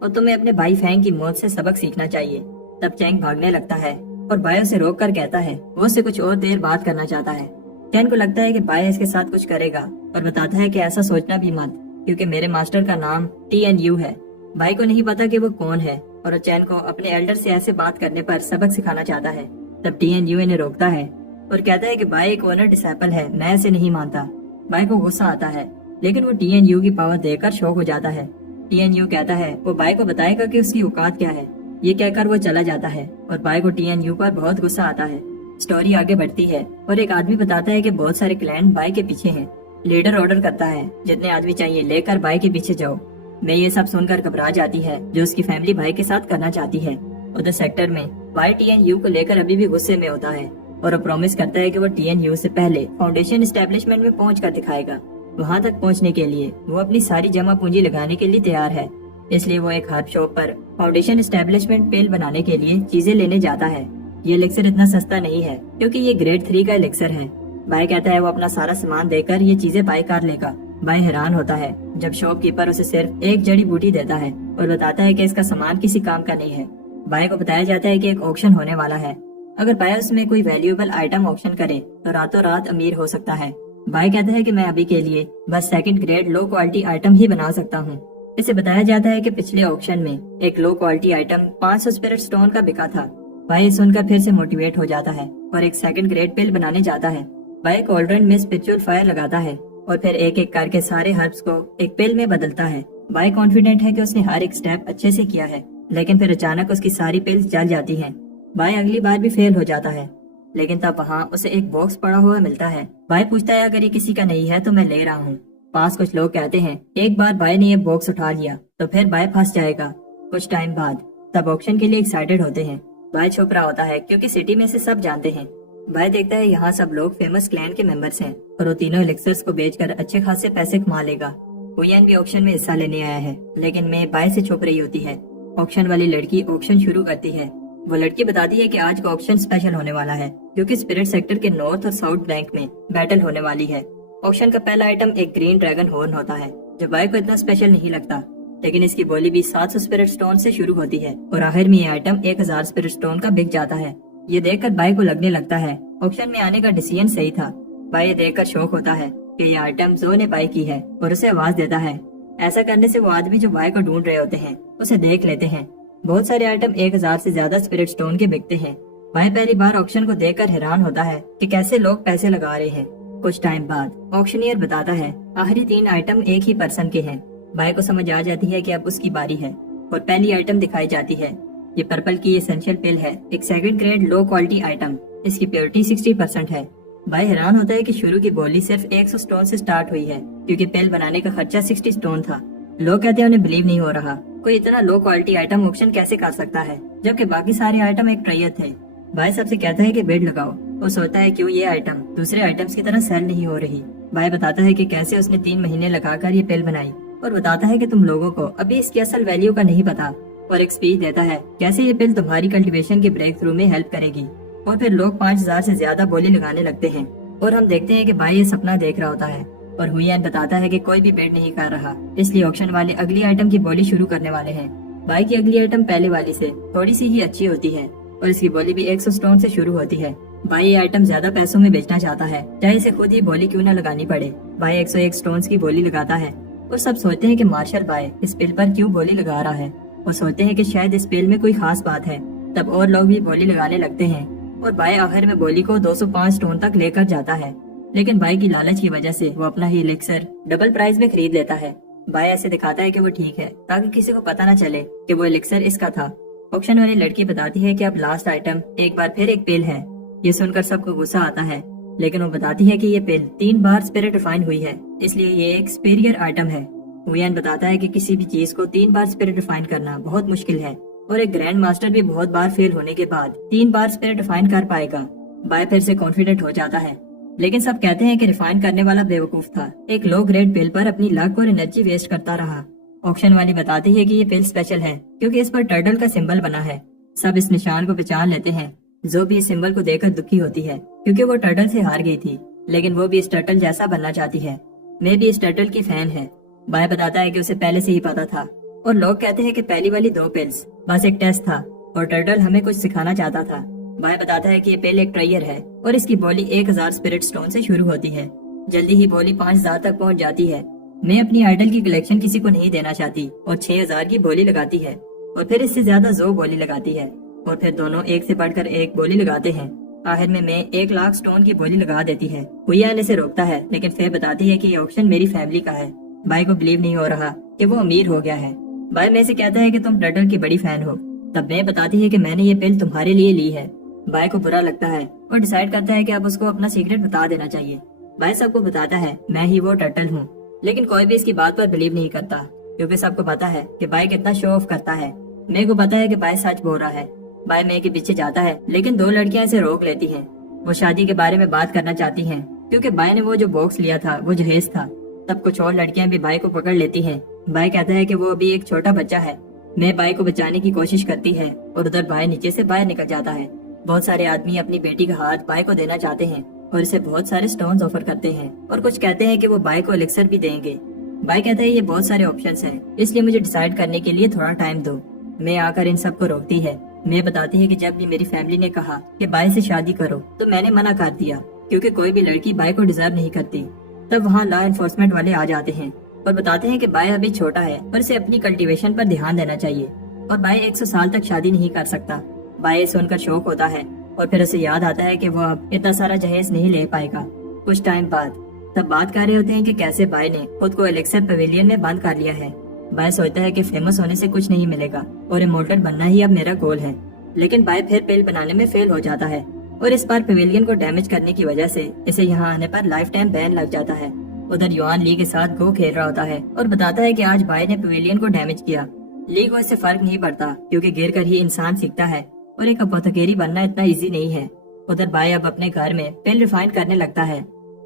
اور تمہیں اپنے بھائی فینگ کی موت سے سبق سیکھنا چاہیے۔ تب چینگ بھاگنے لگتا ہے اور بھائی اسے روک کر کہتا ہے وہ اس سے کچھ اور دیر بات کرنا چاہتا ہے۔ چین کو لگتا ہے کہ بھائی اس کے ساتھ کچھ کرے گا اور بتاتا ہے کہ ایسا سوچنا بھی مت، کیونکہ میرے ماسٹر کا نام TNU ہے۔ بھائی کو نہیں پتا کہ وہ کون ہے اور چین کو اپنے ایلڈر سے ایسے بات کرنے پر سبق سکھانا چاہتا ہے۔ تب TNU انہیں روکتا ہے اور کہتا ہے کہ بھائی ایک اونر ڈسیپل ہے، میں اسے نہیں مانتا۔ بھائی کو غصہ آتا ہے لیکن وہ TNU کی پاور دیکھ کر شوق ہو جاتا ہے۔ TNU کہتا ہے وہ بھائی کو بتائے گا کہ اس کی اوقات کیا ہے۔ یہ کہہ کر وہ چلا جاتا ہے اور بھائی کو TNU پر بہت غصہ آتا ہے۔ سٹوری آگے بڑھتی ہے اور ایک آدمی بتاتا ہے کہ بہت سارے کلائنٹ بھائی کے پیچھے ہیں۔ لیڈر آرڈر کرتا ہے جتنے آدمی چاہیے لے کر بھائی کے پیچھے جاؤ۔ میں یہ سب سن کر گھبرا جاتی ہے جو اس کی فیملی بھائی کے ساتھ کرنا چاہتی ہے۔ ادھر سیکٹر میں بھائی TNU کو لے کر ابھی بھی غصے میں ہوتا ہے اور وہ پرومس کرتا ہے کہ وہ TNU سے پہلے فاؤنڈیشن اسٹیبلشمنٹ میں پہنچ کر دکھائے گا۔ وہاں تک پہنچنے کے لیے وہ اپنی ساری جمع پونجی لگانے کے لیے تیار ہے، اس لیے وہ ایک ہرب شاپ پر فاؤنڈیشن اسٹیبلشمنٹ پیل بنانے کے لیے چیزیں لینے جاتا ہے۔ یہ الیکسر اتنا سستا نہیں ہے کیونکہ یہ گریڈ 3 کا الیکسر ہے۔ بھائی کہتا ہے وہ اپنا سارا سامان دے کر یہ چیزیں بائی کر لے گا۔ بھائی حیران ہوتا ہے جب شاپ کیپر اسے صرف ایک جڑی بوٹی دیتا ہے اور بتاتا ہے کہ اس کا سامان کسی کام کا نہیں ہے۔ بھائی کو بتایا جاتا ہے کہ ایک آکشن ہونے والا ہے، اگر بھائی اس میں کوئی ویلیوبل آئٹم آکشن کرے تو راتوں رات امیر ہو سکتا ہے۔ بھائی کہتا ہے کہ میں ابھی کے لیے بس second grade low quality item ہی بنا سکتا ہوں۔ اسے بتایا جاتا ہے کہ پچھلے آکشن میں ایک لو کوالٹی آئٹم 500 اسپرٹ سٹون کا بکا تھا۔ بھائی سن کر پھر سے موٹیویٹ ہو جاتا ہے اور ایک سیکنڈ گریڈ پل بنانے جاتا ہے۔ بھائی کولڈرن میں اسپرچول فائر لگاتا ہے اور پھر ایک ایک کر کے سارے ہربس کو ایک پل میں بدلتا ہے۔ بھائی کانفیڈنٹ ہے کہ اس نے ہر ایک سٹیپ اچھے سے کیا ہے، لیکن پھر اچانک اس کی ساری پلز جل جاتی ہیں۔ بھائی اگلی بار بھی فیل ہو جاتا ہے، لیکن تب وہاں اسے ایک باکس پڑا ہوا ملتا ہے۔ بھائی پوچھتا ہے اگر یہ کسی کا نہیں ہے تو میں لے رہا ہوں۔ پاس کچھ لوگ کہتے ہیں ایک بار بھائی نے یہ باکس اٹھا لیا تو پھر بھائی پھنس جائے گا۔ کچھ ٹائم بعد تب آکشن کے لیے ایکسائٹیڈ ہوتے ہیں۔ بھائی چھپ رہا ہوتا ہے کیونکہ سٹی میں سے سب جانتے ہیں۔ بھائی دیکھتا ہے یہاں سب لوگ فیمس کلین کے ممبرز ہیں اور وہ تینوں الیکسرز کو بیچ کر اچھے خاصے پیسے کما لے گا۔ وین بھی آکشن میں حصہ لینے آیا ہے، لیکن میں بھائی سے چھپ رہی ہوتی ہے۔ آکشن والی لڑکی آکشن شروع کرتی ہے۔ وہ لڑکی بتاتی ہے کہ آج کا آکشن اسپیشل ہونے والا ہے کیونکہ اسپرٹ سیکٹر کے نارتھ اور ساؤتھ بینک میں بیٹل ہونے والی ہے۔ آکشن کا پہلا آئٹم ایک گرین ڈریگن ہورن ہوتا ہے جو بھائی کو اتنا اسپیشل نہیں لگتا، لیکن اس کی بولی بھی 700 اسپرٹ سٹون سے شروع ہوتی ہے اور آخر میں یہ آئٹم 1000 اسپرٹ سٹون کا بک جاتا ہے۔ یہ دیکھ کر بھائی کو لگنے لگتا ہے آکشن میں آنے کا ڈیسیژن صحیح تھا۔ بھائی یہ دیکھ کر شوق ہوتا ہے کہ یہ آئٹم زو نے بائی کی ہے اور اسے آواز دیتا ہے۔ ایسا کرنے سے وہ آدمی جو بھائی کو ڈھونڈ رہے ہوتے ہیں اسے دیکھ لیتے ہیں۔ بہت سارے آئٹم 1000 سے زیادہ اسپرٹ سٹون کے بکتے ہیں۔ بھائی پہلی بار آکشن کو دیکھ کر حیران ہوتا ہے کہ کیسے لوگ پیسے لگا رہے ہیں۔ کچھ ٹائم بعد آکشنئر بتاتا ہے آخری 3 آئٹم ایک ہی پرسن کے ہیں۔ بھائی کو سمجھ آ جاتی ہے کہ اب اس کی باری ہے اور پہلی آئٹم دکھائی جاتی ہے۔ یہ پرپل کی اسینشل پل ہے، ایک second grade low quality item, اس کی پیورٹی 60% ہے۔ بھائی حیران ہوتا ہے کہ شروع کی بولی صرف 100 سٹون سے سٹارٹ ہوئی ہے کیونکہ پل بنانے کا خرچہ 60 سٹون تھا۔ لوگ کہتے ہیں انہیں بلیو نہیں ہو رہا، کوئی اتنا لو کوالٹی آئٹم آکشن کیسے کر سکتا ہے جبکہ باقی سارے آئٹم ایک ٹریئر تھے۔ بھائی سب سے کہتا ہے کہ بیڈ لگاؤ۔ وہ سوچتا ہے کیوں یہ آئٹم دوسرے آئٹمز کی طرح سیل نہیں ہو رہی۔ بھائی بتاتا ہے کہ کیسے اس نے 3 مہینے لگا کر یہ پل بنائی اور بتاتا ہے کہ تم لوگوں کو ابھی اس کی اصل ویلیو کا نہیں پتا، اور ایک اسپیچ دیتا ہے کیسے یہ پل تمہاری کلٹیویشن کے بریک تھرو میں ہیلپ کرے گی، اور پھر لوگ 5000 سے زیادہ بولی لگانے لگتے ہیں اور ہم دیکھتے ہیں کہ بھائی یہ سپنا دیکھ رہا ہوتا ہے اور ہوئین بتاتا ہے کہ کوئی بھی بیڈ نہیں کر رہا، اس لیے آکشن والے اگلی آئٹم کی بولی شروع کرنے والے ہیں۔ بھائی کی اگلی آئٹم پہلے والی سے تھوڑی سی ہی اچھی ہوتی ہے اور اس کی بولی بھی 100 سٹون سے شروع ہوتی ہے۔ بھائی یہ آئٹم زیادہ پیسوں میں بیچنا چاہتا ہے چاہے اسے خود ہی بولی کیوں نہ لگانی پڑے۔ بھائی 101 سٹونز کی بولی لگاتا ہے اور سب سوچتے ہیں کہ مارشل بھائی اس پل پر کیوں بولی لگا رہا ہے، اور سوچتے ہیں کہ شاید اس پل میں کوئی خاص بات ہے۔ تب اور لوگ بھی بولی لگانے لگتے ہیں اور بھائی آخر میں بولی کو 205 سٹون تک لے کر جاتا ہے، لیکن بھائی کی لالچ کی وجہ سے وہ اپنا ہی الیکسر ڈبل پرائز میں خرید لیتا ہے۔ بھائی ایسے دکھاتا ہے کہ وہ ٹھیک ہے تاکہ کسی کو پتہ نہ چلے کہ وہ الیکسر اس کا تھا۔ آکشن والی لڑکی بتاتی ہے کہ اب لاسٹ آئٹم ایک بار پھر ایک پل ہے۔ یہ سن کر سب کو غصہ آتا ہے، لیکن وہ بتاتی ہے کہ یہ پل 3 بار اسپرٹ ریفائن ہوئی ہے، اس لیے یہ ایک سپیریئر آئٹم ہے۔ وین بتاتا ہے کہ کسی بھی چیز کو 3 بار اسپرٹ ریفائن کرنا بہت مشکل ہے اور ایک گرینڈ ماسٹر بھی بہت بار فیل ہونے کے بعد 3 بار اسپرٹ ریفائن کر پائے گا۔ بھائی پھر سے کانفیڈنٹ ہو جاتا ہے، لیکن سب کہتے ہیں کہ ریفائن کرنے والا بیوقوف تھا، ایک لو گریڈ پل پر اپنی لک اور انرجی ویسٹ کرتا رہا۔ آکشن والی بتاتی ہے کہ یہ پل اسپیشل ہے کیونکہ اس پر ٹرٹل کا سمبل بنا ہے۔ سب اس نشان کو پہچان لیتے ہیں۔ زو بھی اس سمبل کو دیکھ کر دکھی ہوتی ہے کیونکہ وہ ٹرٹل سے ہار گئی تھی، لیکن وہ بھی اس ٹرٹل جیسا بننا چاہتی ہے۔ میں بھی اس ٹرٹل کی فین ہے۔ بھائی بتاتا ہے کہ اسے پہلے سے ہی پتا تھا اور لوگ کہتے ہیں کہ پہلی والی 2 پلز بس ایک ٹیسٹ تھا اور ٹرٹل ہمیں کچھ سکھانا چاہتا تھا۔ بھائی بتاتا ہے کہ یہ پل ایک ٹریئر ہے اور اس کی بولی 1000 اسپرٹ سٹون سے شروع ہوتی ہے۔ جلدی ہی بولی 5000 تک پہنچ جاتی ہے۔ میں اپنی آئیڈل کی کلیکشن کسی کو نہیں دینا چاہتی اور 6000 کی بولی لگاتی ہے اور پھر اس سے زیادہ زو بولی لگاتی ہے اور پھر دونوں ایک سے بڑھ کر ایک بولی لگاتے ہیں۔ آخر میں 1 لاکھ سٹون کی بولی لگا دیتی ہے۔ کوئی آنے سے روکتا ہے لیکن فے بتاتی ہے کہ یہ آپشن میری فیملی کا ہے۔ بھائی کو بلیو نہیں ہو رہا کہ وہ امیر ہو گیا ہے۔ بھائی میں سے کہتا ہے کہ تم ٹرٹل کی بڑی فین ہو۔ تب میں بتاتی ہے کہ میں نے یہ پل تمہارے لیے لی ہے۔ بھائی کو برا لگتا ہے اور ڈیسائیڈ کرتا ہے کہ اب اس کو اپنا سیکرٹ بتا دینا چاہیے۔ بھائی سب کو بتاتا ہے میں ہی وہ ٹرٹل ہوں، لیکن کوئی بھی اس کی بات پر بلیو نہیں کرتا کیونکہ سب کو پتا ہے کہ بھائی کتنا شو آف کرتا ہے۔ میں کو پتا ہے کہ بھائی سچ بول رہا ہے۔ بھائی میں کے پیچھے جاتا ہے لیکن 2 لڑکیاں اسے روک لیتی ہیں۔ وہ شادی کے بارے میں بات کرنا چاہتی ہیں کیونکہ بھائی نے وہ جو باکس لیا تھا وہ جہیز تھا۔ تب کچھ اور لڑکیاں بھی بھائی کو پکڑ لیتی ہیں۔ بھائی کہتا ہے کہ وہ ابھی ایک چھوٹا بچہ ہے۔ میں بھائی کو بچانے کی کوشش کرتی ہے اور ادھر بھائی نیچے سے باہر نکل جاتا ہے۔ بہت سارے آدمی اپنی بیٹی کا ہاتھ بھائی کو دینا چاہتے ہیں اور اسے بہت سارے سٹونز آفر کرتے ہیں اور کچھ کہتے ہیں کہ وہ بھائی کو الیکسر بھی دیں گے۔ بھائی کہتا ہے یہ بہت سارے آپشنز ہیں، اس لیے مجھے ڈیسائیڈ کرنے کے لیے تھوڑا ٹائم دو۔ میں آ کر ان سب کو روکتی ہے۔ میں بتاتی ہے کہ جب بھی میری فیملی نے کہا کہ بھائی سے شادی کرو تو میں نے منع کر دیا کیونکہ کوئی بھی لڑکی بھائی کو ڈیزرو نہیں کرتی۔ تب وہاں لا انفورسمنٹ والے آ جاتے ہیں اور بتاتے ہیں کہ بھائی ابھی چھوٹا ہے اور اسے اپنی کلٹیویشن پر دھیان دینا چاہیے اور بھائی 100 سال تک شادی نہیں کر سکتا۔ بھائی سن کر شوق ہوتا ہے اور پھر اسے یاد آتا ہے کہ وہ اب اتنا سارا جہیز نہیں لے پائے گا۔ کچھ ٹائم بعد تب بات کر رہے ہوتے ہیں کہ کیسے بھائی نے خود کو الیکسر پیویلین میں بند کر لیا ہے۔ بھائی سوچتا ہے کہ فیمس ہونے سے کچھ نہیں ملے گا اور امورٹل بننا ہی اب میرا گول ہے، لیکن بھائی پھر پل بنانے میں فیل ہو جاتا ہے اور اس بار پیویلین کو ڈیمیج کرنے کی وجہ سے اسے یہاں آنے پر لائف ٹائم بین لگ جاتا ہے۔ ادھر یوان لی کے ساتھ گو کھیل رہا ہوتا ہے اور بتاتا ہے کہ آج بھائی نے پیویلین کو ڈیمیج کیا۔ لی کو اس سے فرق نہیں پڑتا کیونکہ گر کر ہی انسان سیکھتا ہے اور ایک اپوتھیکری بننا اتنا ایزی نہیں ہے۔ ادھر بھائی اب اپنے گھر میں پل ریفائن کرنے لگتا ہے۔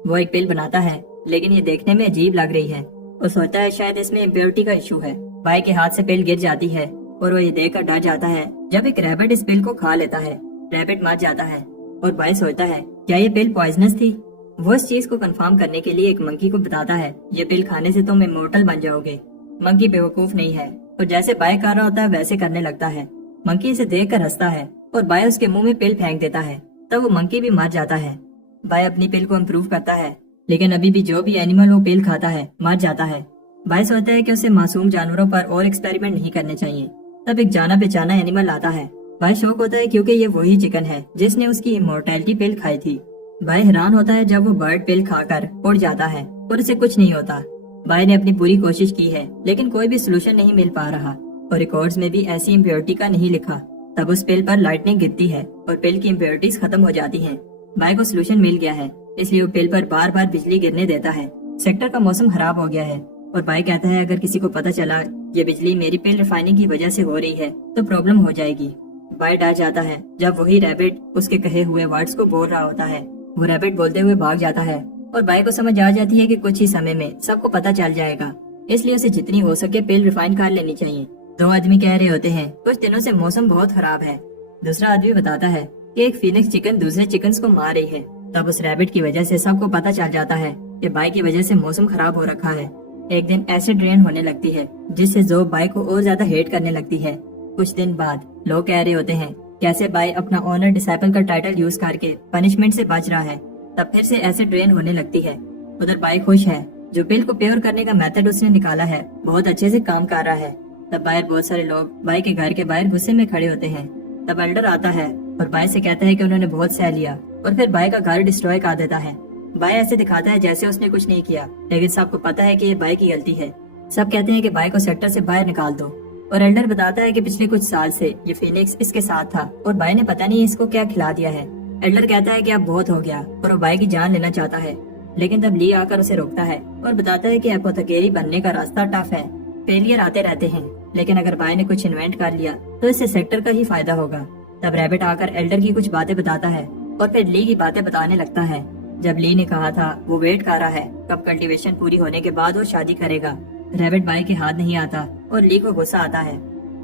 وہ ایک پل بناتا ہے لیکن یہ دیکھنے میں عجیب لگ رہی ہے۔ وہ سوچتا ہے شاید اس میں امپیورٹی کا ایشو ہے۔ بھائی کے ہاتھ سے پل گر جاتی ہے اور وہ یہ دیکھ کر ڈر جاتا ہے جب ایک ریبٹ اس پل کو کھا لیتا ہے۔ ریبٹ مر جاتا ہے اور بھائی سوچتا ہے کیا یہ پل پوائزنس تھی؟ وہ اس چیز کو کنفرم کرنے کے لیے ایک منکی کو بتاتا ہے یہ پل کھانے سے تم امورٹل بن جاؤ گے۔ منکی بیوقوف نہیں ہے اور جیسے بھائی کر رہا ہوتا ہے ویسے کرنے لگتا ہے۔ منکی اسے دیکھ کر ہنستا ہے اور بھائی اس کے منہ میں پل پھینک دیتا ہے۔ تب وہ منکی بھی مر جاتا ہے۔ بھائی اپنی پل کو امپروو کرتا ہے لیکن ابھی بھی جو بھی اینیمل وہ پل کھاتا ہے مر جاتا ہے۔ بھائی سوچتا ہے کہ اسے معصوم جانوروں پر اور ایکسپیریمنٹ نہیں کرنے چاہیے۔ تب ایک جانا پہچانا اینیمل آتا ہے۔ بھائی شوق ہوتا ہے کیونکہ یہ وہی چکن ہے جس نے اس کی امورٹیلٹی پل کھائی تھی۔ بھائی حیران ہوتا ہے جب وہ برڈ پل کھا کر اڑ جاتا ہے اور اسے کچھ نہیں ہوتا۔ بھائی نے اپنی پوری کوشش کی ہے لیکن کوئی بھی سولوشن نہیں مل پا رہا اور ریکارڈز میں بھی ایسی امپیورٹی کا نہیں لکھا۔ تب اس پل پر لائٹنگ گرتی ہے اور پل کی امپیورٹیز ختم ہو جاتی ہیں۔ بھائی کو سولوشن مل گیا ہے اس لیے وہ پل پر بار بار بجلی گرنے دیتا ہے۔ سیکٹر کا موسم خراب ہو گیا ہے اور بھائی کہتا ہے اگر کسی کو پتہ چلا یہ بجلی میری پل ریفائننگ کی وجہ سے ہو رہی ہے تو پرابلم ہو جائے گی۔ بھائی ڈر جاتا ہے جب وہی ریبٹ اس کے کہے ہوئے ورڈز کو بول رہا ہوتا ہے۔ وہ ریبٹ بولتے ہوئے بھاگ جاتا ہے اور بھائی کو سمجھ آ جاتی ہے کہ کچھ ہی سمے میں سب کو پتہ چل جائے گا، اس لیے اسے جتنی ہو سکے پل ریفائن کر لینی چاہیے۔ 2 آدمی کہہ رہے ہوتے ہیں کچھ دنوں سے موسم بہت خراب ہے۔ دوسرا آدمی بتاتا ہے کہ ایک فینکس چکن دوسرے چکنز کو مار رہی ہے۔ تب اس ریبٹ کی وجہ سے سب کو پتہ چل جاتا ہے کہ بھائی کی وجہ سے موسم خراب ہو رکھا ہے۔ ایک دن ایسڈ رین ہونے لگتی ہے جس سے زو بھائی کو اور زیادہ ہیٹ کرنے لگتی ہے۔ کچھ دن بعد لوگ کہہ رہے ہوتے ہیں کیسے بھائی اپنا آنر ڈسائپل کا ٹائٹل یوز کر کے پنشمنٹ سے بچ رہا ہے۔ تب پھر سے ایسڈ رین ہونے لگتی ہے۔ ادھر بھائی خوش ہے، جو پل کو پیور کرنے کا میتھڈ اس نے نکالا ہے بہت اچھے سے کام کر رہا ہے۔ تب باہر بہت سارے لوگ بھائی کے گھر کے باہر غصے میں کھڑے ہوتے ہیں۔ تب ایلڈر آتا ہے اور بھائی سے کہتا ہے کہ انہوں نے بہت سہ لیا اور پھر بھائی کا گھر ڈسٹروائے کر دیتا ہے۔ بھائی ایسے دکھاتا ہے جیسے اس نے کچھ نہیں کیا، لیکن سب کو پتا ہے کہ یہ بھائی کی غلطی ہے۔ سب کہتے ہیں کہ بھائی کو سیکٹر سے باہر نکال دو اور ایلڈر بتاتا ہے کہ پچھلے کچھ سال سے یہ فینکس اس کے ساتھ تھا اور بھائی نے پتہ نہیں اس کو کیا کھلا دیا ہے۔ ایلڈر کہتا ہے کہ اب بہت ہو گیا اور وہ بھائی کی جان لینا چاہتا ہے، لیکن تب لی آ کر اسے روکتا ہے اور بتاتا ہے کہ اپوتھیکری بننے کا راستہ ٹف ہے، فیلئر آتے رہتے ہیں، لیکن اگر بھائی نے کچھ انوینٹ کر لیا تو اس سے سیکٹر کا ہی فائدہ ہوگا۔ تب ریبٹ آ کر ایلڈر کی کچھ باتیں بتاتا ہے اور پھر لی کی باتیں بتانے لگتا ہے۔ جب لی نے کہا تھا وہ ویٹ کر رہا ہے کب کلٹیویشن پوری ہونے کے بعد وہ شادی کرے گا، ریبٹ بھائی کے ہاتھ نہیں آتا اور لی کو غصہ آتا ہے۔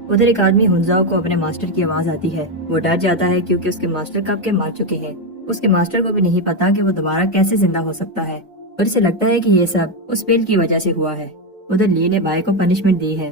ادھر ایک آدمی ہنزاؤ کو اپنے ماسٹر کی آواز آتی ہے۔ وہ ڈر جاتا ہے کیونکہ اس کے ماسٹر کب کے مر چکے ہیں۔ اس کے ماسٹر کو بھی نہیں پتا کہ وہ دوبارہ کیسے زندہ ہو سکتا ہے اور اسے لگتا ہے کہ یہ سب اس پیل کی وجہ سے ہوا ہے۔ ادھر لی نے بھائی کو پنشمنٹ دی ہے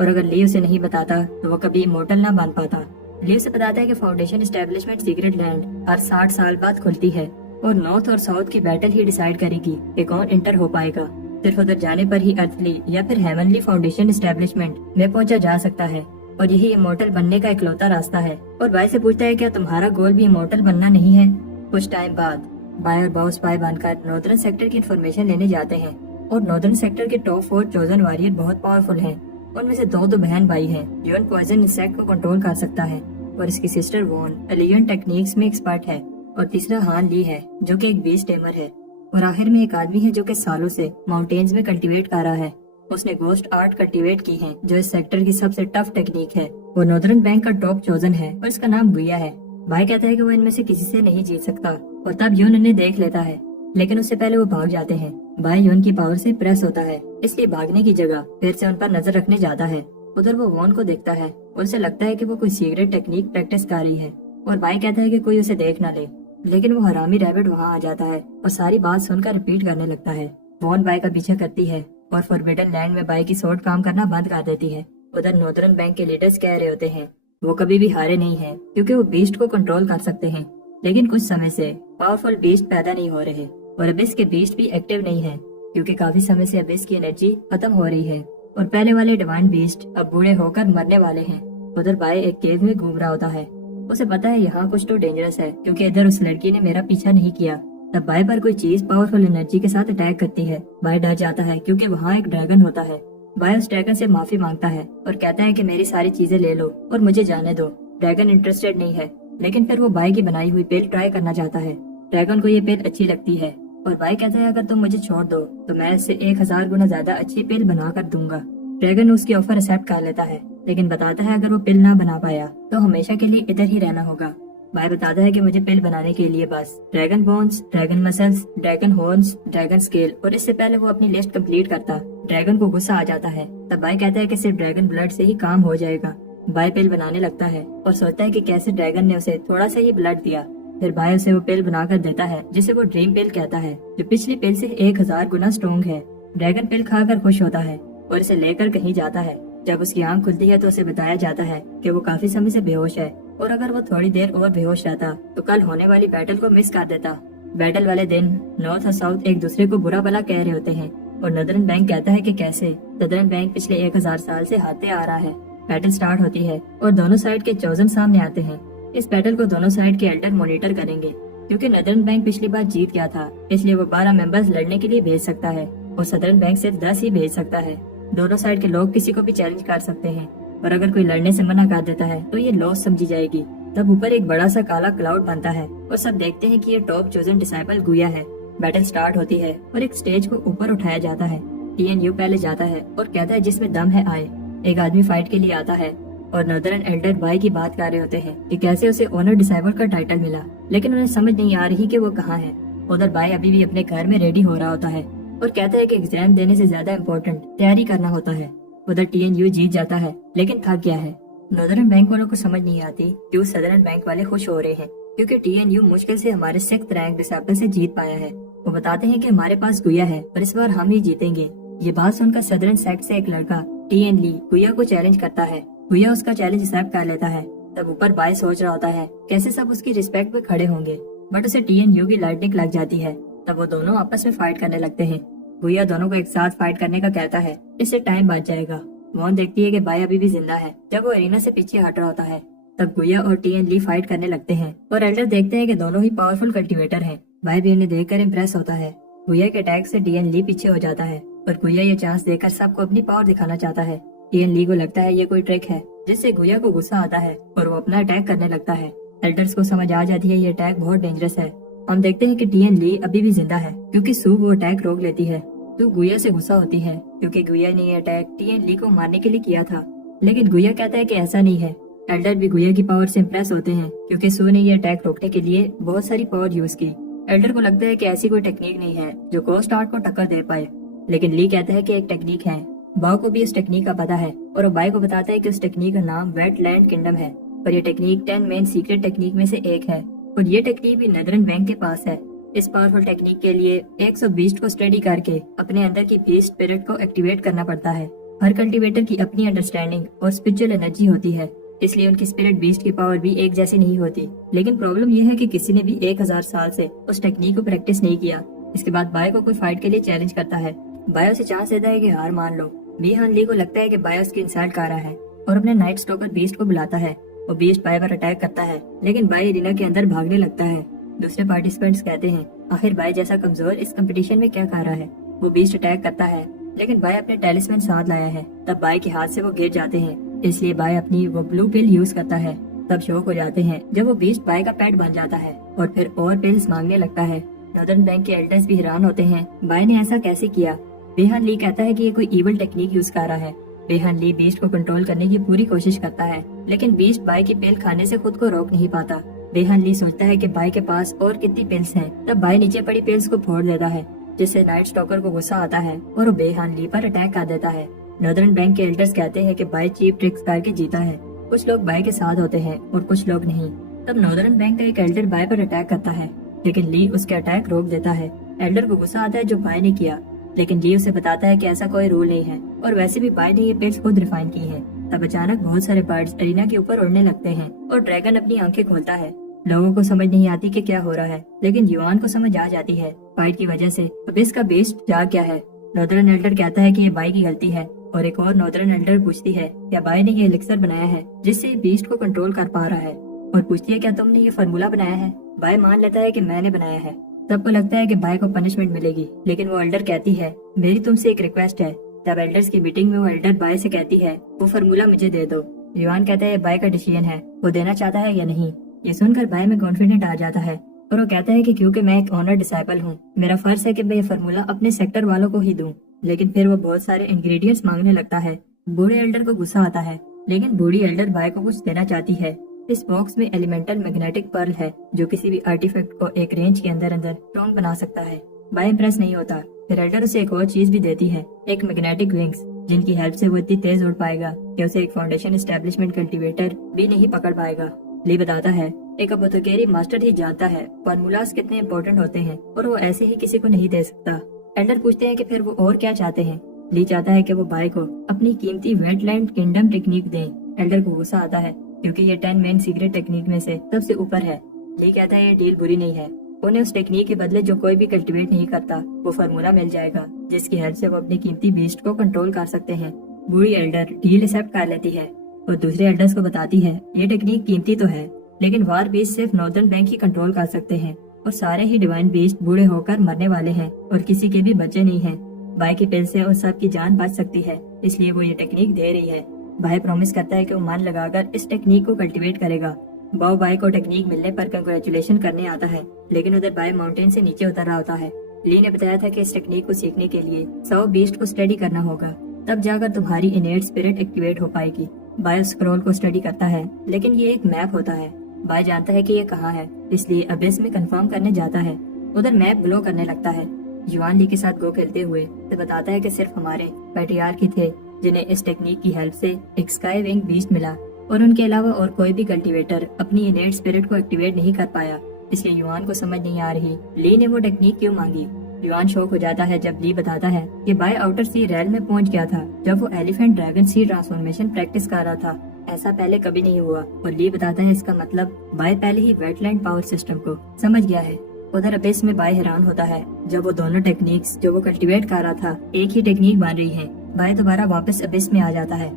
اور اگر لی اسے نہیں بتاتا تو وہ کبھی امورٹل نہ بن پاتا۔ لی اسے بتاتا ہے کہ فاؤنڈیشن اسٹیبلشمنٹ سیکرٹ لینڈ ہر 60 سال بعد کھلتی ہے اور نارتھ اور ساؤتھ کی بیٹل ہی ڈیسائیڈ کرے گی کہ کون انٹر ہو پائے گا۔ صرف ادھر جانے پر ہی ارتھلی یا پھر ہیونلی فاؤنڈیشن اسٹیبلشمنٹ میں پہنچا جا سکتا ہے اور یہی امورٹل بننے کا اکلوتا راستہ ہے۔ اور بائی سے پوچھتا ہے کیا تمہارا گول بھی امورٹل بننا نہیں ہے؟ کچھ ٹائم بعد بائی اور باؤ سپائی بن کر ناردرن سیکٹر کی انفارمیشن لینے جاتے ہیں اور ناردرن سیکٹر کے ٹاپ 4 چوزن واریر بہت پاورفل ہیں۔ ان میں سے دو بہن بھائی ہیں۔ یون پوائزن انسیکٹ کو کنٹرول کر سکتا ہے اور اس کی سسٹر وون الیون ٹیکنیکس میں ایکسپرٹ ہے، اور تیسرا ہان لی ہے جو کہ ایک بیسٹ ٹیمر ہے، اور آخر میں ایک آدمی ہے جو کہ سالوں سے ماؤنٹینز میں کلٹیویٹ کر رہا ہے۔ اس نے گوسٹ آرٹ کلٹیویٹ کی ہے جو اس سیکٹر کی سب سے ٹف ٹیکنیک ہے۔ وہ ناردرن بینک کا ٹاپ چوزن ہے اور اس کا نام گویا ہے۔ بھائی کہتا ہے کہ وہ ان میں سے کسی سے نہیں جیت سکتا اور تب یون انہیں دیکھ لیتا ہے، لیکن اس سے پہلے وہ بھاگ جاتے ہیں۔ بھائی یون کی پاور سے پریس ہوتا ہے، اس لیے بھاگنے کی جگہ پھر سے ان پر نظر رکھنے جاتا ہے۔ ادھر وہ وون کو دیکھتا ہے اور اسے لگتا ہے کہ وہ کوئی سیکرٹ ٹیکنیک پریکٹس کر رہی ہے، اور بھائی کہتا ہے کہ کوئی اسے دیکھ نہ لے، لیکن وہ حرامی ریبٹ وہاں آ جاتا ہے اور ساری بات سن کر ریپیٹ کرنے لگتا ہے۔ وون بائی کا پیچھا کرتی ہے اور فوربیڈن لینڈ میں بائی کی سوٹ کام کرنا بند کر دیتی ہے۔ ادھر ناردرن بینک کے لیڈرز کہہ رہے ہوتے ہیں وہ کبھی بھی ہارے نہیں ہیں کیونکہ وہ بیسٹ کو کنٹرول کر سکتے ہیں، لیکن کچھ سمے سے پاورفل بیسٹ پیدا نہیں ہو رہے اور ابس کے بیسٹ بھی ایکٹیو نہیں ہیں کیونکہ کافی سمے سے ابس کی انرجی ختم ہو رہی ہے اور پہلے والے ڈیوائن بیسٹ اب بوڑھے ہو کر مرنے والے ہیں۔ ادھر بائی ایک کیو میں گھوم رہا ہوتا ہے، اسے پتا ہے یہاں کچھ تو ڈینجرس ہے کیونکہ ادھر اس لڑکی نے میرا پیچھا نہیں کیا۔ تب بائی پر کوئی چیز پاورفل انرجی کے ساتھ اٹیک کرتی ہے۔ بائی ڈر جاتا ہے کیونکہ وہاں ایک ڈریگن ہوتا ہے۔ بائی اس ڈریگن سے معافی مانگتا ہے اور کہتا ہے کہ میری ساری چیزیں لے لو اور مجھے جانے دو۔ ڈریگن انٹرسٹیڈ نہیں ہے، لیکن پھر وہ بائی کی بنائی ہوئی پل ٹرائی کرنا چاہتا ہے۔ ڈریگن کو یہ پل اچھی لگتی ہے اور بائی کہتا ہے اگر تم مجھے چھوڑ دو تو میں اس سے 1000 گنا زیادہ اچھی پل بنا کر دوں گا۔ ڈریگن اس کی آفر ایکسپٹ کر لیتا ہے، لیکن بتاتا ہے اگر وہ پل نہ بنا پایا تو ہمیشہ کے لیے ادھر ہی رہنا ہوگا۔ بائی بتاتا ہے کہ مجھے پل بنانے کے لیے بس dragon bones, dragon muscles, dragon horns, dragon scale, اور اس سے پہلے وہ اپنی لسٹ کمپلیٹ کرتا ڈریگن کو غصہ آ جاتا ہے۔ تب بائی کہتا ہے کہ صرف ڈریگن بلڈ سے ہی کام ہو جائے گا۔ بائی پل بنانے لگتا ہے اور سوچتا ہے کہ کیسے ڈریگن نے اسے تھوڑا سا ہی بلڈ دیا۔ پھر بائی اسے وہ پل بنا کر دیتا ہے جسے وہ ڈریم پل کہتا ہے، جو پچھلی پل سے 1000 گنا اسٹرونگ ہے۔ ڈریگن پل کھا کر خوش ہوتا ہے اور اسے لے کر کہیں جاتا ہے۔ جب اس کی آنکھ کھلتی ہے تو اسے بتایا جاتا ہے کہ وہ کافی سمے سے بے ہوش ہے اور اگر وہ تھوڑی دیر اور بے ہوش رہتا تو کل ہونے والی بیٹل کو مس کر دیتا۔ بیٹل والے دن نارتھ اور ساؤتھ ایک دوسرے کو برا بلا کہہ رہے ہوتے ہیں اور ناردرن بینک کہتا ہے کہ کیسے ناردرن بینک پچھلے 1000 سال سے ہاتھے آ رہا ہے۔ بیٹل سٹارٹ ہوتی ہے اور دونوں سائیڈ کے چوزن سامنے آتے ہیں۔ اس بیٹل کو دونوں سائیڈ کے ایلڈر مانیٹر کریں گے کیونکہ ناردرن بینک پچھلی بار جیت گیا تھا، اس لیے وہ 12 ممبرز لڑنے کے لیے بھیج سکتا ہے اور سدرن بینک صرف 10 ہی بھیج سکتا ہے۔ دونوں سائیڈ کے لوگ کسی کو بھی چیلنج کر سکتے ہیں اور اگر کوئی لڑنے سے منع کر دیتا ہے تو یہ لاس سمجھی جائے گی۔ تب اوپر ایک بڑا سا کالا کلاؤڈ بنتا ہے اور سب دیکھتے ہیں کہ یہ ٹاپ چوزن ڈسائپل گویا ہے۔ بیٹل سٹارٹ ہوتی ہے اور ایک سٹیج کو اوپر اٹھایا جاتا ہے۔ ٹی این یو پہلے جاتا ہے اور کہتا ہے جس میں دم ہے آئے۔ ایک آدمی فائٹ کے لیے آتا ہے اور ناردرن ایلڈر بائی کی بات کر رہے ہوتے ہیں کہ کیسے اسے اونر ڈسائپل کا ٹائٹل ملا، لیکن انہیں سمجھ نہیں آ رہی کہ وہ کہاں ہے۔ ادھر بائی ابھی بھی اپنے گھر میں ریڈی ہو رہا ہوتا ہے اور کہتا ہے کہ ایگزام دینے سے زیادہ امپورٹنٹ تیاری کرنا ہوتا ہے۔ ادھر ٹی این یو جیت جاتا ہے لیکن تھک گیا ہے۔ ناردرن بینک والوں کو سمجھ نہیں آتی کیوں سدرن بینک والے خوش ہو رہے ہیں کیونکہ ٹی این یو مشکل سے ہمارے 6th رینک ڈسائپل سے جیت پایا ہے۔ وہ بتاتے ہیں کہ ہمارے پاس گویا ہے اور اس بار ہم ہی جیتیں گے۔ یہ بات سن کر سدرن سیکٹ سے ایک لڑکا ٹی این لی گویا کو چیلنج کرتا ہے۔ گویا اس کا چیلنج ایکسپٹ کر لیتا ہے۔ تب اوپر بائی سوچ رہا ہوتا ہے کیسے سب اس کی ریسپیکٹ پہ کھڑے ہوں گے، بٹ اسے ٹی این یو کی لائٹنگ لگ جاتی ہے۔ تب وہ دونوں آپس میں فائٹ کرنے لگتے ہیں۔ گویا دونوں کو ایک ساتھ فائٹ کرنے کا کہتا ہے، اس سے ٹائم بچ جائے گا۔ وان دیکھتی ہے کہ بائی ابھی بھی زندہ ہے۔ جب وہ ارینا سے پیچھے ہٹ رہا ہوتا ہے تب گویا اور ٹی این لی فائٹ کرنے لگتے ہیں اور ایلڈر دیکھتے ہیں کہ دونوں ہی پاورفل کلٹیویٹر ہیں۔ بائی بھی انہیں دیکھ کر امپریس ہوتا ہے۔ گویا کے اٹیک سے ٹی این لی پیچھے ہو جاتا ہے اور گویا یہ چانس دے کر سب کو اپنی پاور دکھانا چاہتا ہے۔ ٹی این لی کو لگتا ہے یہ کوئی ٹرک ہے جس سے گویا کو غصہ آتا ہے اور وہ اپنا اٹیک کرنے لگتا ہے۔ ایلڈرز کو سمجھ آ جاتی ہے یہ اٹیک بہت ڈینجرس ہے۔ ہم دیکھتے ہیں کہ ٹی این لی ابھی بھی زندہ ہے کیونکہ سو وہ اٹیک روک لیتی ہے۔ تو گویا سے غصہ ہوتی ہے کیونکہ گویا نے یہ اٹیک ٹی این لی کو مارنے کے لیے کیا تھا، لیکن گویا کہتا ہے کہ ایسا نہیں ہے۔ ایلڈر بھی گویا کی پاور سے امپریس ہوتے ہیں کیونکہ سو نے یہ اٹیک روکنے کے لیے بہت ساری پاور یوز کی۔ ایلڈر کو لگتا ہے کہ ایسی کوئی ٹیکنیک نہیں ہے جو گھوسٹ آرٹ کو ٹکر دے پائے، لیکن لی کہتا ہے کہ ایک ٹیکنیک ہے۔ باؤ کو بھی اس ٹیکنیک کا پتا ہے اور وہ بائی کو بتاتا ہے کہ اس ٹیکنیک کا نام ویٹ لینڈ کنگڈم ہے اور یہ ٹیکنیک 10 مین سیکرٹ ٹیکنیک میں سے ایک ہے اور یہ ٹیکنیک بھی ناردرن بینک کے پاس ہے۔ اس پاورفل ٹیکنیک کے لیے 100 بیسٹ کو اسٹڈی کر کے اپنے اندر کی بیسٹ اسپرٹ کو ایکٹیویٹ کرنا پڑتا ہے ہر کلٹیویٹر کی اپنی انڈرسٹینڈنگ اور اسپرچل انرجی ہوتی ہے، اس لیے ان کی اسپرٹ بیسٹ کی پاور بھی ایک جیسی نہیں ہوتی۔ لیکن پرابلم یہ ہے کہ کسی نے بھی 1000 سال سے اس ٹیکنیک کو پریکٹس نہیں کیا۔ اس کے بعد بائے کو کوئی فائٹ کے لیے چیلنج کرتا ہے، بائے اسے چانس دیتا ہے کہ ہار مان لو۔ بیہان لی کو لگتا ہے کہ بائے اس کی انسلٹ کر رہا ہے اور اپنے نائٹ اسٹوکر بیسٹ کو بلاتا ہے۔ وہ بیسٹ بائے پر اٹیک کرتا ہے، لیکن بائے ارینا کے اندر بھاگنے لگتا ہے۔ دوسرے پارٹیسپینٹس کہتے ہیں آخر بائے جیسا کمزور اس کمپٹیشن میں کیا کر رہا ہے۔ وہ بیسٹ اٹیک کرتا ہے، لیکن بائے اپنے ٹیلیسمین ساتھ لایا ہے۔ تب بائے کے ہاتھ سے وہ گر جاتے ہیں، اس لیے بائے اپنی وہ بلو پل یوز کرتا ہے۔ تب شوق ہو جاتے ہیں جب وہ بیسٹ بائے کا پیٹ بن جاتا ہے اور پھر اور پلز مانگنے لگتا ہے۔ ناردرن بینک کے ایلڈرز بھی حیران ہوتے ہیں بائے نے ایسا کیسے کیا۔ بیہان لی کہتا ہے کہ یہ کوئی ایول ٹیکنیک یوز کر رہا ہے۔ بیہان لی بیسٹ کو کنٹرول کرنے کی پوری کوشش کرتا ہے، لیکن بیسٹ بائے کی پل کھانے سے خود کو روک نہیں پاتا۔ بیہان لی سوچتا ہے کہ بائے کے پاس اور کتنی پلز ہیں۔ تب بائے نیچے پڑی پلز کو پھوڑ دیتا ہے، جس سے نائٹ اسٹاکر کو غصہ آتا ہے اور وہ بیہان لی پر اٹیک کر دیتا ہے۔ ناردرن بینک کے ایلڈرز کہتے ہیں کہ بائے چیپ ٹرکس کر کے جیتا ہے۔ کچھ لوگ بائے کے ساتھ ہوتے ہیں اور کچھ لوگ نہیں۔ تب ناردرن بینک کا ایک ایلڈر بائے پر اٹیک کرتا ہے، لیکن لی اس کے اٹیک روک دیتا ہے۔ ایلڈر کو غصہ آتا ہے جو بائے نے کیا، لیکن لی اسے بتاتا ہے کہ ایسا کوئی رول نہیں ہے اور ویسے بھی بائے نے یہ پلز خود ریفائن کی ہیں۔ تب اچانک بہت سارے برڈز ارینا کے اوپر اڑنے لگتے ہیں اور ڈریگن اپنی آنکھیں کھولتا ہے۔ لوگوں کو سمجھ نہیں آتی کہ کیا ہو رہا ہے، لیکن یوان کو سمجھ آ جاتی ہے فائٹ کی وجہ سے اب اس کا بیسٹ جا کیا ہے۔ ناردرن ایلڈر کہتا ہے کہ یہ بائے کی غلطی ہے، اور ایک اور ناردرن ایلڈر پوچھتی ہے کیا بائے نے یہ ایلیکسر بنایا ہے جس سے بیسٹ کو کنٹرول کر پا رہا ہے، اور پوچھتی ہے کیا تم نے یہ فارمولا بنایا ہے۔ بائے مان لیتا ہے کہ میں نے بنایا ہے۔ سب کو لگتا ہے کہ بائے کو پنشمنٹ ملے گی، لیکن وہ ایلڈر کہتی ہے میری تم سے ایک ریکویسٹ ہے۔ تب ایلڈرز کی میٹنگ میں وہ ایلڈر بائے سے کہتی ہے وہ فارمولا مجھے دے دو۔ یوان کہتا ہے بائے کا ڈیسیژن ہے، وہ دینا چاہتا ہے یا نہیں۔ یہ سن کر بائے میں کانفیڈنٹ آ جاتا ہے اور وہ کہتا ہے کہ کیونکہ میں ایک آنر ڈسائپل ہوں، میرا فرض ہے کہ میں یہ فارمولا اپنے سیکٹر والوں کو ہی دوں۔ لیکن پھر وہ بہت سارے انگریڈینٹس مانگنے لگتا ہے۔ بوڑھے ایلڈر کو غصہ آتا ہے، لیکن بوڑھی ایلڈر بائے کو کچھ دینا چاہتی ہے۔ اس باکس میں ایلیمنٹل میگنیٹک پرل ہے جو کسی بھی آرٹیفیکٹ کو ایک رینج کے اندر اسٹرانگ بنا سکتا ہے۔ بائے امپریس نہیں ہوتا، پھر ایلڈر اسے ایک اور چیز بھی دیتی ہے، ایک میگنیٹک ونگز، جن کی ہیلپ سے وہ اتنی تیز اڑ پائے گا کہ اسے ایک فاؤنڈیشن اسٹیبلشمنٹ کلٹیویٹر بھی نہیں پکڑ پائے گا۔ لی بتاتا ہے ایک اپوتھیکری ماسٹر ہی جانتا ہے فارمولاز کتنے امپورٹنٹ ہوتے ہیں اور وہ ایسے ہی کسی کو نہیں دے سکتا۔ ایلڈر پوچھتے ہیں کہ پھر وہ اور کیا چاہتے ہیں۔ لی چاہتا ہے کہ وہ بائے کو اپنی قیمتی ویٹ لینڈ کنگڈم ٹیکنیک دیں۔ ایلڈر کو غصہ آتا ہے کیونکہ یہ 10 مین سیکرٹ ٹیکنیک میں سے سب سے اوپر ہے۔ لی کہتا ہے یہ ڈیل بری نہیں ہے، انہیں اس ٹیکنیک کے بدلے جو کوئی بھی کلٹیویٹ نہیں کرتا وہ فارمولا مل جائے گا جس کی ہیلپ سے وہ اپنی قیمتی بیسٹ کو کنٹرول کر سکتے ہیں۔ بوڑھی ایلڈر ڈیل ایکسپٹ کر لیتی ہے اور دوسرے ایلڈرز کو بتاتی ہے یہ ٹیکنیک قیمتی تو ہے، لیکن وار بیسٹ صرف ناردرن بینک ہی کنٹرول کر سکتے ہیں اور سارے ہی ڈیوائن بیسٹ بوڑھے ہو کر مرنے والے ہیں اور کسی کے بھی بچے نہیں ہیں۔ بائے کی پل سے اور سب کی جان بچ سکتی ہے، اس لیے وہ یہ ٹیکنیک دے رہی ہے۔ بائے پرومس کرتا ہے کہ وہ من لگا کر اس ٹیکنیک کو کلٹیویٹ کرے گا۔ باؤ بائے کو ٹیکنیک ملنے پر کنگریچولیشن کرنے آتا ہے، لیکن ادھر بائے ماؤنٹین سے نیچے اتر رہا ہوتا ہے۔ لی نے بتایا تھا کہ اس ٹیکنیک کو سیکھنے کے لیے 100 بیسٹ کو اسٹڈی کرنا ہوگا، تب جا کر تمہاری انیٹ اسپرٹ ایکٹیویٹ ہو پائے گی۔ بائے اسکرول کو اسٹڈی کرتا ہے، لیکن یہ ایک میپ ہوتا ہے۔ بائے جانتا ہے کہ یہ کہاں ہے، اس لیے ابیس میں کنفرم کرنے جاتا ہے۔ ادھر میپ گلو کرنے لگتا ہے۔ یوان لی کے ساتھ گو کھیلتے ہوئے تو بتاتا ہے کہ صرف ہمارے پیٹریارک ہی تھے جنہیں اس ٹیکنیک کی ہیلپ سے ایک اسکائی ونگ بیسٹ ملا، اور ان کے علاوہ اور کوئی بھی کلٹیویٹر اپنی انیٹ اسپرٹ کو ایکٹیویٹ نہیں کر پایا۔ اس لیے یوان کو سمجھ نہیں آ رہی لی نے وہ ٹیکنیک کیوں مانگی۔ یوان شوک ہو جاتا ہے جب لی بتاتا ہے کہ بائے آؤٹر سی ریل میں پہنچ گیا تھا جب وہ ایلیفینٹ ڈریگن سی ٹرانسفارمیشن پریکٹس کر رہا تھا۔ ایسا پہلے کبھی نہیں ہوا، اور لی بتاتا ہے اس کا مطلب بائے پہلے ہی ویٹ لینڈ پاور سسٹم کو سمجھ گیا ہے۔ ادھر ابیس میں بائے حیران ہوتا ہے جب وہ دونوں ٹیکنیکس جو وہ کلٹیویٹ کر رہا تھا ایک ہی ٹیکنیک بن رہی ہیں۔ بائے دوبارہ واپس ابیس میں آ جاتا ہے۔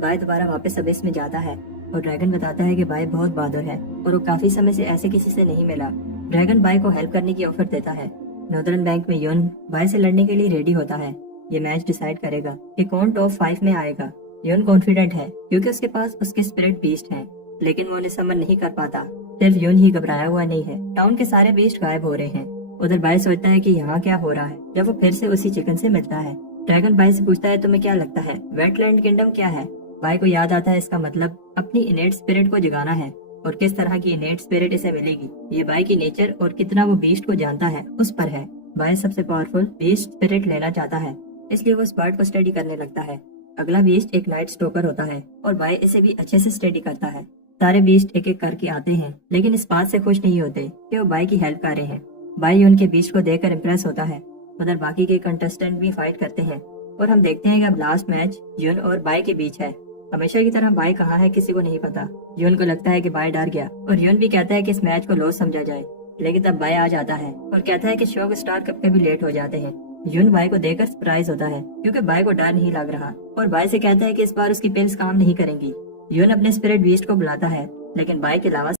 بائے دوبارہ واپس ابیس میں جاتا ہے اور ڈریگن بتاتا ہے کہ بائے بہت بہادر ہے اور وہ کافی سمے سے ایسے کسی سے نہیں ملا۔ ڈریگن بائے کو ہیلپ کرنے کی آفر دیتا ہے۔ ناردرن بینک میں یون بائے سے لڑنے کے لیے ریڈی ہوتا ہے۔ یہ میچ ڈیسائیڈ کرے گا کہ کون ٹاپ 5 میں آئے گا۔ یون کانفیڈنٹ ہے کیونکہ اس کے پاس اس کے اسپرٹ بیسٹ ہیں، لیکن وہ انہیں سمن نہیں کر پاتا۔ صرف یون ہی گھبرایا ہوا نہیں ہے، ٹاؤن کے سارے بیسٹ غائب ہو رہے ہیں۔ ادھر بائے سوچتا ہے کہ یہاں کیا ہو رہا ہے جب وہ پھر سے اسی چکن سے ملتا ہے۔ ڈریگن بائے سے پوچھتا ہے تمہیں کیا لگتا ہے ویٹ لینڈ کنگڈم کیا ہے؟ بائے کو یاد آتا ہے اس کا مطلب اپنی انیٹ اسپرٹ کو جگانا ہے، اور کس طرح کی انیٹ اسپرٹ اسے ملے گی یہ بائے کی نیچر اور کتنا وہ بیسٹ کو جانتا ہے اس پر ہے۔ بائے سب سے پاورفل بیسٹ اسپرٹ لینا چاہتا ہے، اس لیے وہ اس بارڈ کو اسٹڈی کرنے لگتا ہے۔ اگلا بیسٹ ایک نائٹ اسٹوکر ہوتا ہے اور بائے اسے بھی اچھے سے اسٹڈی کرتا ہے۔ سارے بیسٹ ایک ایک کر کے آتے ہیں، لیکن اس بات سے خوش نہیں ہوتے کہ وہ بائے کی ہیلپ کر رہے ہیں۔ بائے ان کے بیسٹ کو دیکھ کر امپریس ہوتا ہے۔ ادھر باقی کے کنٹسٹنٹ بھی فائٹ کرتے ہیں۔ اور ہم دیکھتے ہیں کہ اب لاسٹ میچ یون اور بائی کے بیچ ہے۔ ہمیشہ کی طرح بائی کہاں ہے کسی کو نہیں پتا۔ یون کو لگتا ہے کہ بائی ڈر گیا اور یون بھی کہتا ہے کہ اس میچ کو لوس سمجھا جائے، لیکن تب بائی آ جاتا ہے اور کہتا ہے کہ شو کے سٹار کب کبھی لیٹ ہو جاتے ہیں۔ یون بائی کو دیکھ کر سرپرائز ہوتا ہے کیونکہ بائی کو ڈر نہیں لگ رہا اور بائی سے کہتا ہے کہ اس بار اس کی پلز کام نہیں کریں گی۔ یون اپنے اسپرٹ بیسٹ کو بلاتا ہے لیکن بائی کے علاوہ